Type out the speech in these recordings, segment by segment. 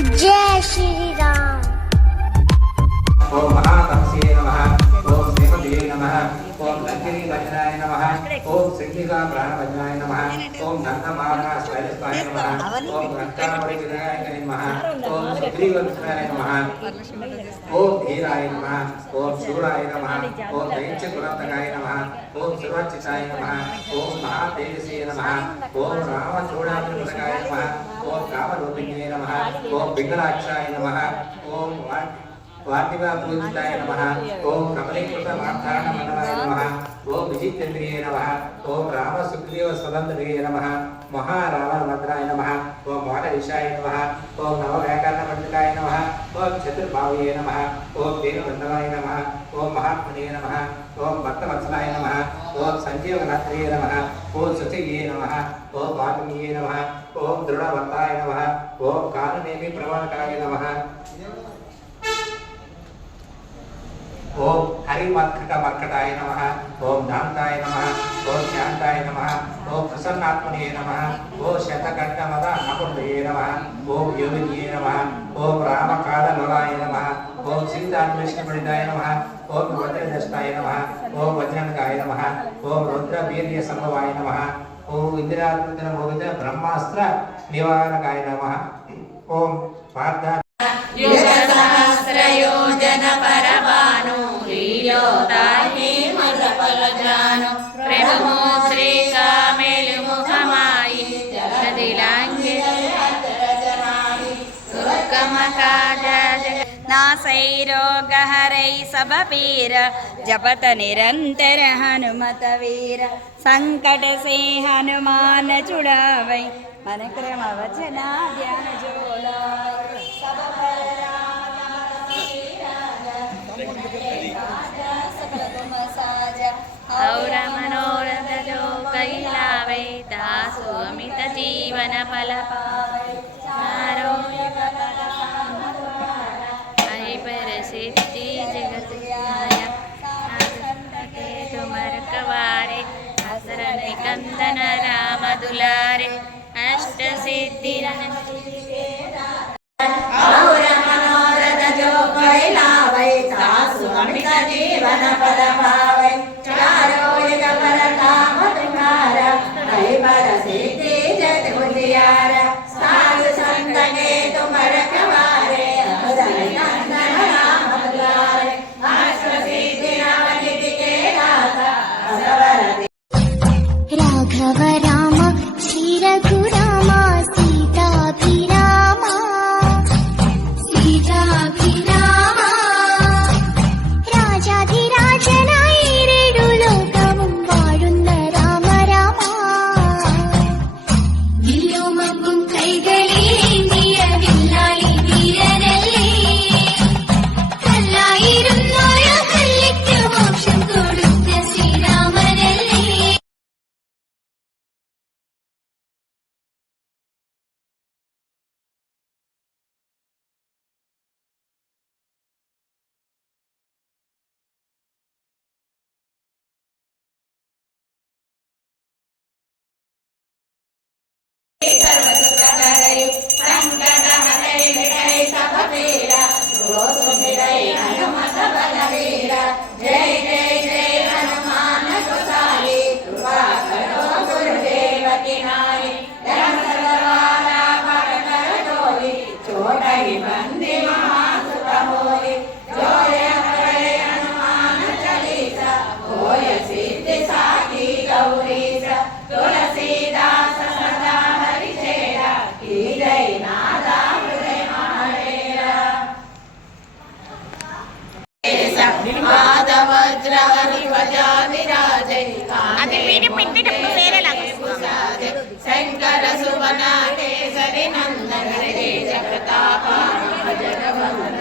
जय श्री राम। ओम महातपसे नमः। ओम देवदेवे नमः। ओम लक्ष्मी वज्राय नमः। ओम सिद्धिका प्राणवज्राय नमः। ओम धनमाना स्वयस्वाय नमः। ओम रक्तावली विनायकाय नमः। ओम सुग्रीवक्षराय नमः। ओम धीराय नमः। ओम शूराय नमः। ओम दैत्यकुलन्तकाय नमः। ओम सर्वचिताय नमः। ओम महातेजसे नमः। ओम रामचूडामणिपतकाय नमः। ओम कामरूपिणे नमः। ओम विघ्नाक्षाय नमः। ओम वार्तिका पूजिताय नमः। ओम कमलीकृत मार्ताण्ड मंडलाय नमः। ओम विजितेन्द्रिये नमः। ओम राम सुग्रीव सदंतरिये नमः। महारावण भद्राय नमः। ओम वाटविशाय नमः। ओम नवव्याकरण पंडिताय नमः। ओम चतुर्भावये नमः। ओम देवबंधवाय नमः। ओम महात्मने नमः। ओम भक्तवत्सलाय नमः। ओम संजीवनात्रिये नमः। ओम सुचिये नमः। ओम वाल्मीये नमः। ओम दृढ़वत्ताय नमः। ओम कालनेमि प्रवणकाय नमः। ओम हरिमर्कटाय नमः। ओम दान्ताय नमः। ओम शांताय नमः। ओम प्रसन्नात्मने नमः। ओम शतकण्ठमद नकुण्डये नमः। ओम योगिये नमः। ओम रामकाललोलाय नमः। ओम सीतान्वेषणपण्डिताय नमः। ओम वज्रदष्टाय नमः। ओम वज्रनकाय नमः। ओम रुद्रवीर्य संभवाय नमः। ओम इंद्रात्मजन मोहित ब्रह्मास्त्र निवारकाय नमः। ओम पार्थ युगसहस्रयोजन परमाणु लीलोताहि मदफलजानु प्रणमो श्रीकामेलुमुखमायि जगदिलाङ्गे दुर्गमकाज नासैरोगहरै सबपीर जपत निरंतर हनुमत वीर संकट से हनुमान छुड़ावै मन क्रम वचना ध्यान जोलाय सब पर राम और मनोरथ जो कैलावै दासु अमित जीवन फल पावै चारों युग सिद्धि जगत आया संतते तुमर कवारे असरन कंदन राम दुलारे अष्ट सिद्धि और मनोरथ जो कैलावै सासु अमित जीवन पद पावै चारों युग पर काम तुम्हारा है पर सिद्धि जगत उजियारा साधु संत के तुमर कवारे असरन कंदन राघव राम श्री रघुराम सीताभिराम सीताभिराम राजाधिराजनाय रेडु लोकमुं वाळुन्न राम राम विल्लुमब्बुं कैगळेन्दिय विल्लाळि वीरनल्ले कल्लायिरुन्नोरु कल्लिक्कु मोक्षं कोडुत्त श्रीरामनल्ले जय जय जय हनुमान गोसाई कृपा करो गुरुदेव की नाई धर्म सगवारा पट कर डोली छोड़ई बंदी महासुत होली जोरे हरे हनुमान चालीसा होय सिद्धि साखी गौरीसा तुलसीदास सदा हरिचेरा की जय नादा हृदय महाडेरा वज्र हरिवजा विराजै शंकर सुवना केसरी नंदन तेज Pratap जगवंदन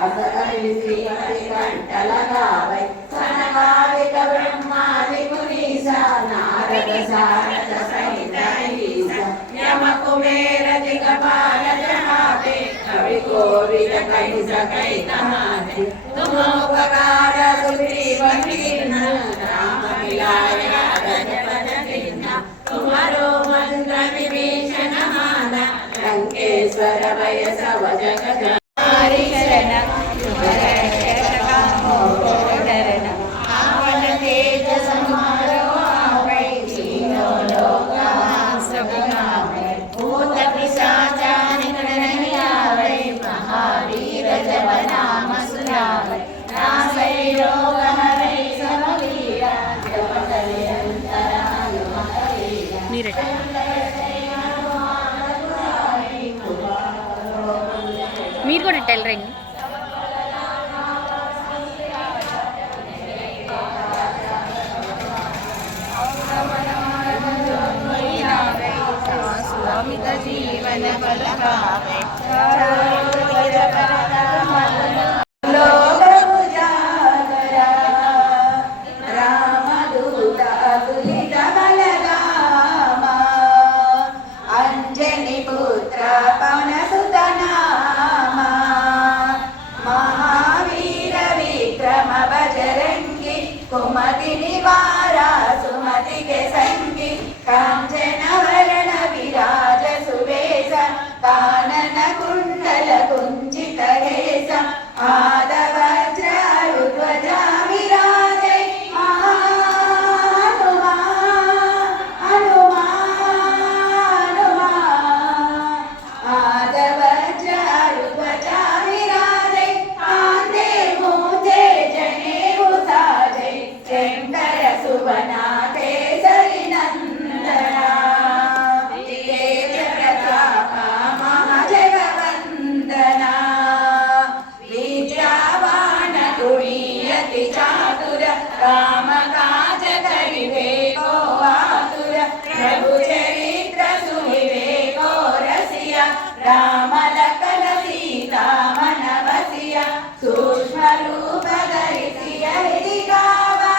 Asal ada di sini. सकै सकै तुम्हारे तुम उपकार सुग्रीव कीन्हा राम मिलाया रजपद कीन्हा तुम्हारो मंत्र विभीषण माना लंकेश्वर भय सब जग हरि शरण आवन तेज समारो आवै तीनों लोक सब गावै भूत पिशाच निकट नहीं आवै महावीर जब नाम सुनावै नासै रोग हरै सब पीरा जपत निरंतर हनुमत वीरा మీరు కూడా టైలరింగ్ स्वामित जीवन बल गावे रामदूत अतुलित बलधामा अंजनी पुत्र पवन सुत नामा महावीर विक्रम बजरंगी कुमति निवारा सुमति के संगी कांचन वरण विराज सुवेश कानन कुंडल कुंचित केश आदवज्र ध्वजा विराजे आदवज्र ध्वजा विराजे कांदे मूंझे जनेऊ साजे शंकर सुवना केसरी नंदना तेज प्रताप महाजगवंदना विद्यावान गुणीयति चातुर राम काज करिबे को आतुर प्रभु चरित्र सुनिबे को रसिया राम लखन सीता मन बसिया सूक्ष्म रूप धरिसिया हृदि गावा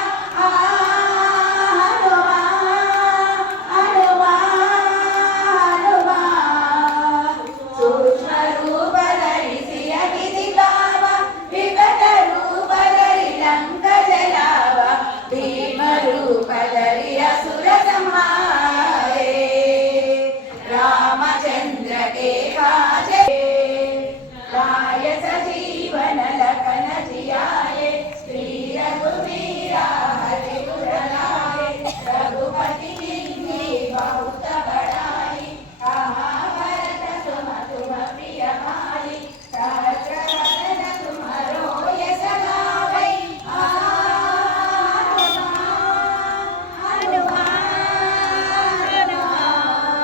सूक्ष्म रूप धरिसिय हृदि गावा विकट रूप धरि लंक जलावा भीम रूप धरि असुर संहारे रामचंद्र के काजे लाय सजीवन लखन जियाए श्री रघुवीरा हरि गुण लाए रघुपति कीन्ही बहुत बड़ाई कहा भरत सुम तुम प्रिय भाई सहस्र वदन तुम्हारो यश गावै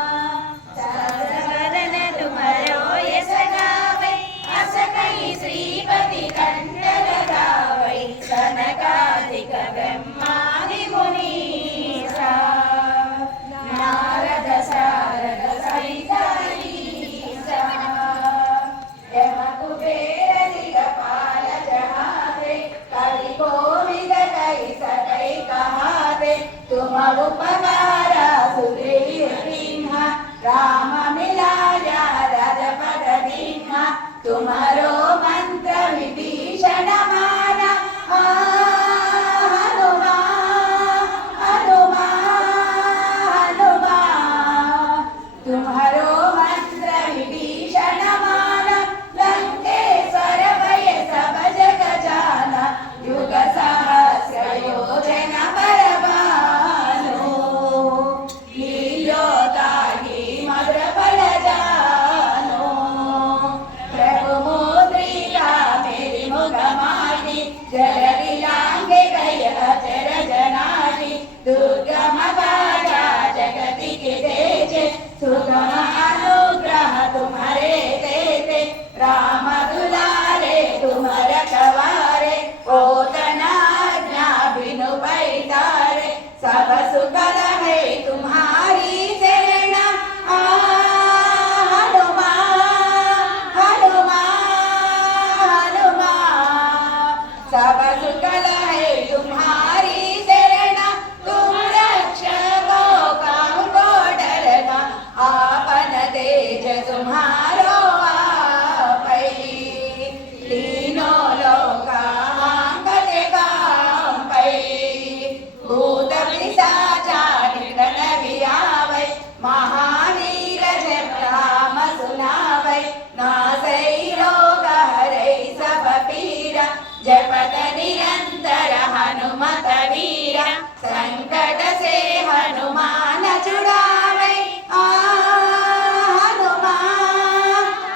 सहस्र वदन तुम्हारो यश गावै अस कहि श्रीपति कंठ लगावै सनकादिक ब्रह्मादि मुनीसा नारद शारद सहित ईसा यम कुबेर दिगपाल जहाते कवि कोविद कहि सकै कहाते तुम उपकार सुग्रीव कीन्हा राम मिलाया रजपद दीन्हा तुम्हारो मंत्र विभीषण माना तुम्हारो मंत्र विभीषण माना लंकेश्वर भय सब जग जाना युग सहस्र योजन बलवानो लील्यो ताहि मधुर फल जानो प्रभु मोद्रि जपत निरंतर हनुमत वीर संकट से हनुमान छुड़ावे हनुमान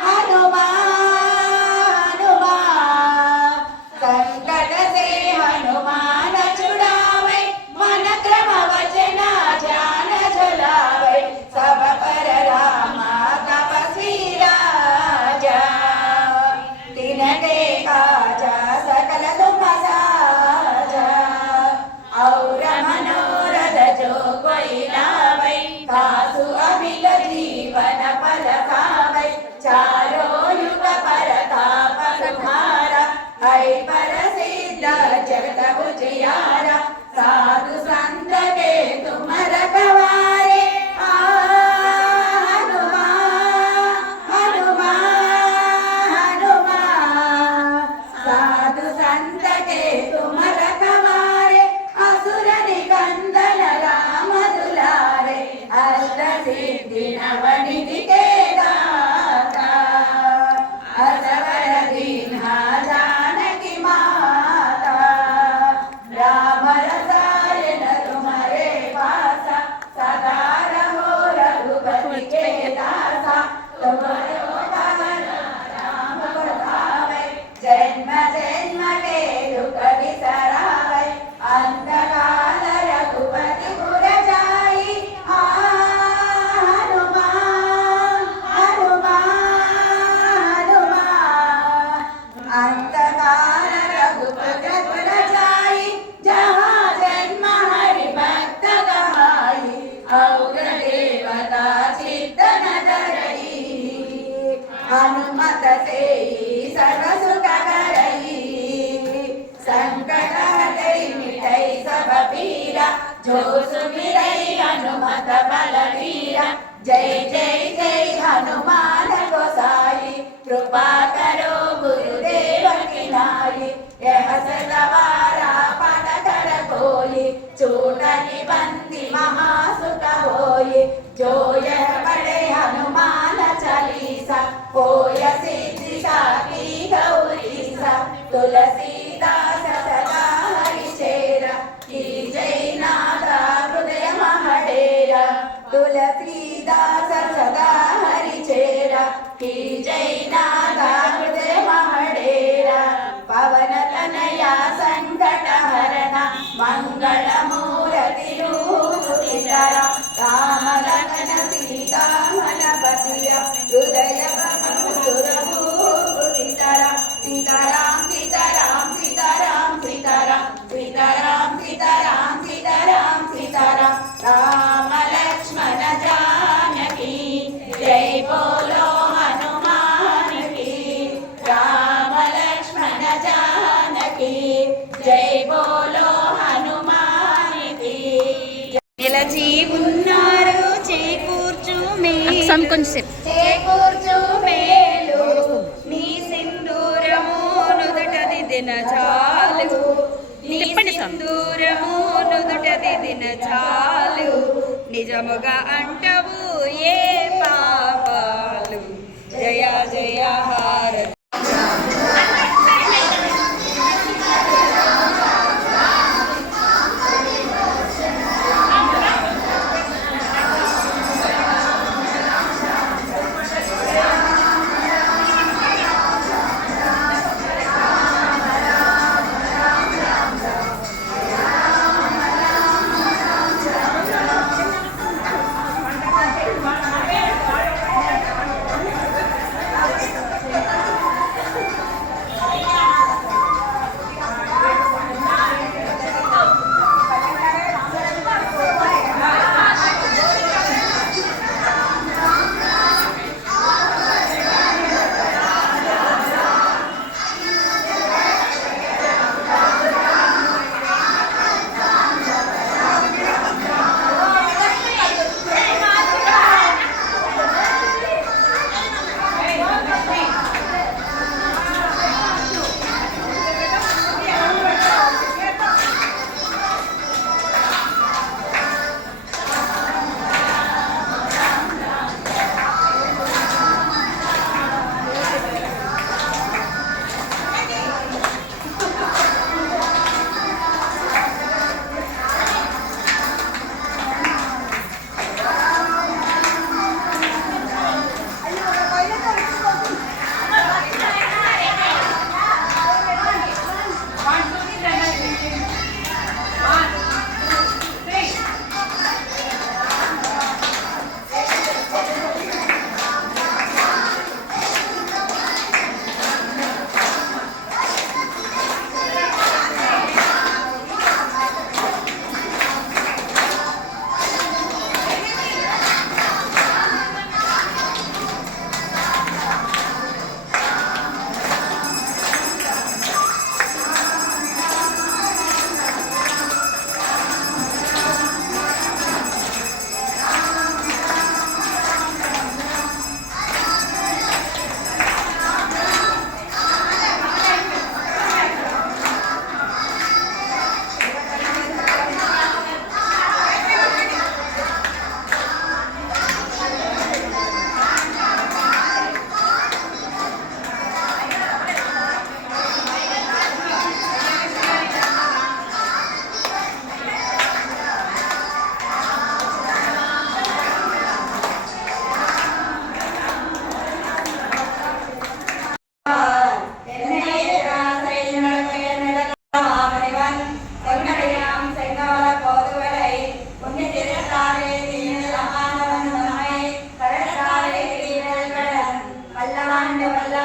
हनुमान हनुमान संकट से हनुमान छुड़ावे मन क्रम वचन ध्यान झुलावे सब पर राम तपस्वी राजा तिनके काजा सकल तुम साजा और मनोरथ जो कोई लावे कासु अमिल जीवन फल पावे चारों युग परताप तुम्हारा है प्रसिद्ध जगत उजियारा साधु संत के तुम रखवारे हनुमान हनुमान हनुमान साधु संत के तुम रखवारे असुर निकंदन राम दुलारे अष्ट सिद्धि नवनिधि के दाता असवर दीन्हा जानकी माता राम रसायन तुम्हारे पासा सदा रहो रघुपति के दासा तुम्हारो भवन राम बढ़ावे जन्म जन्म के दुख बिसरावे अंत काल रघुपति पुर जाई हनुमान हनुमान हनुमान अंत काल रघुपति पुर जाई जहाँ जन्म हरि भक्त कहाई और देवता चित्त न धरई हनुमत से सर्व सुख करई संकट हटई मिटई सब पीरा जो सुमिरई हनुमत बलवीरा जय जय जय हनुमान गोसाई कृपा करो गुरुदेव की नाई यह सतवारा पाठ कर कोई चोट निबंधी महासुख होई जो यह पढ़े हनुमान चालीसा होय सिद्धि साकी गौरीसा तुलसीदास सदा हरिचेरा की जय नादा हृदय महडेरा तुलसीदास सदा हरिचेरा की जय नादा हृदय महडेरा पवन तनया संकट हरना मंगल मूर्ति रूप सीतारा राम लखन सीता हनुमतिया हृदय मधुर रूप सीतारा सीताराम सीताराम सीताराम सीताराम सीताराम सीताराम सीताराम सीताराम राम लक्ष्मण जानकी जय बोलो हनुमान की राम लक्ष्मण जानकी जय बोलो हनुमान की నిలచి ఉన్నారు చేకూర్చు సమ్ కొంచెం చేకూర్చు మేలు నీ సింధూరము నుదుట దిదిన చాలు నీ తిప్పండి స్వామి. సింధూరము నుదుట దిదిన చాలు నిజముగా అంటవు ఏ పాపాలు జయ జయ హారతి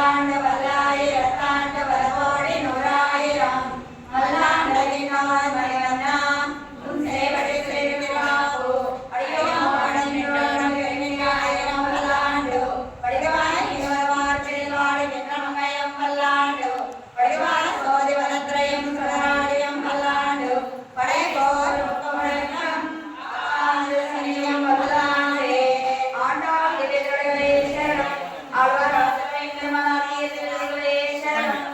பல்லாண்டு பல்லாயிரத்தாண்டு பல கோடி நூறாயிரம் மல்லாண்டகினார் மணிவண்ணாம் உன் சேவடி செய்திருவாவோ அடியோ ஆனந்தோடும் எண்ணியாயிரம் பல்லாண்டு படிவாய் இருவார் பிரிவாடி நின்றமயம் பல்லாண்டு படிவாய் சோதி வனத்ரயம் சுடராடியம் பல்லாண்டு படைகோர் முக்கமுழக்கம் ஆண்டு சனியம் பல்லாண்டே ஆண்டாள் திரையுடலே சரணம் ஆழ்வாராசனை நிர்மலானிய திரையுடலே சரணம்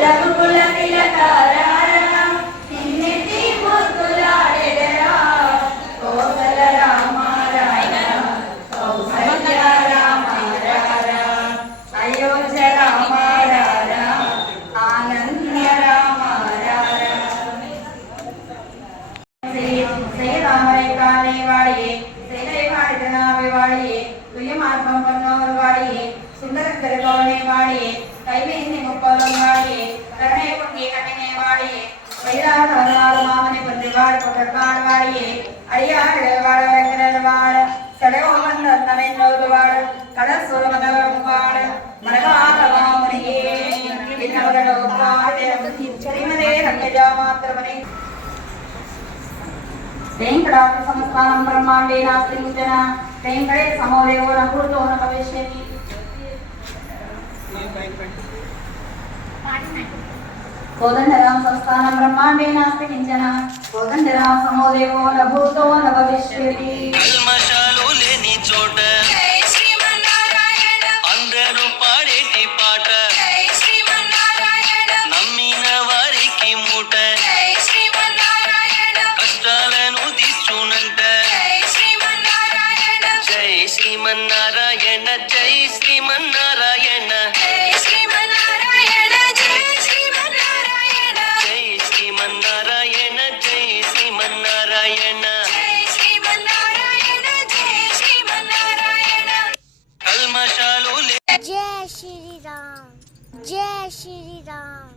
రఘుకుల తిలకారారం నిన్నెత్తి ముద్దులాడెదరా కోసల రామారాయ కౌసల్య రామారాయ అయోధ్య రామారాయ ఆనంద రామారాయ శ్రీరామரை కాలే వాడియే శ్రీలై వాడిదనావి వాడియే తుయ్యమార్గం పన్నోరు వాడియే సుందర తిరుగోనే వాడియే కైవేంది ముప్పలం వాడియే కరుణే పుణ్య కఠినే వాడియే వైరాధారాలు మామని పొందివాడు పొగడ్వాడు వాడియే అడియాడవాడు వెంకటవాడు సడగో వందన్నవెన్నోదువాడు కడసురమదవాడు మనగాలవామునియే విన్నవగడో శ్రీమదే రమ్యజా మాత్రమని వెంకటాద్రి సంస్థానం బ్రహ్మాండే నాస్తి ముచన వెంకటే సమోదేవో నభూతో న భవిష్యతి కోదండరామ సంస్థానం బ్రహ్మాండే నాస్తి కించన కోదండరామ సమోదేవో నభూతో న భవిష్యతి కల్మషాలు లేని చోట జై శ్రీమన్నారాయణ అందరూ పాడేటి పాట జై శ్రీమన్నారాయణ నమ్మిన వారికి మూట జై శ్రీమన్నారాయణ కష్టాలను తీర్చునంట జై శ్రీమన్నారాయణ జై శ్రీమన్నారాయణ జై శ్రీమన్నారాయణ జై శ్రీమన్నారాయణ జై శ్రీమన్నారాయణ జై శ్రీమన్నారాయణ జై శ్రీమన్నారాయణ జై శ్రీమన్నారాయణ జై శ్రీమన్నారాయణ కల్మషాలు जय श्री राम जय श्री राम।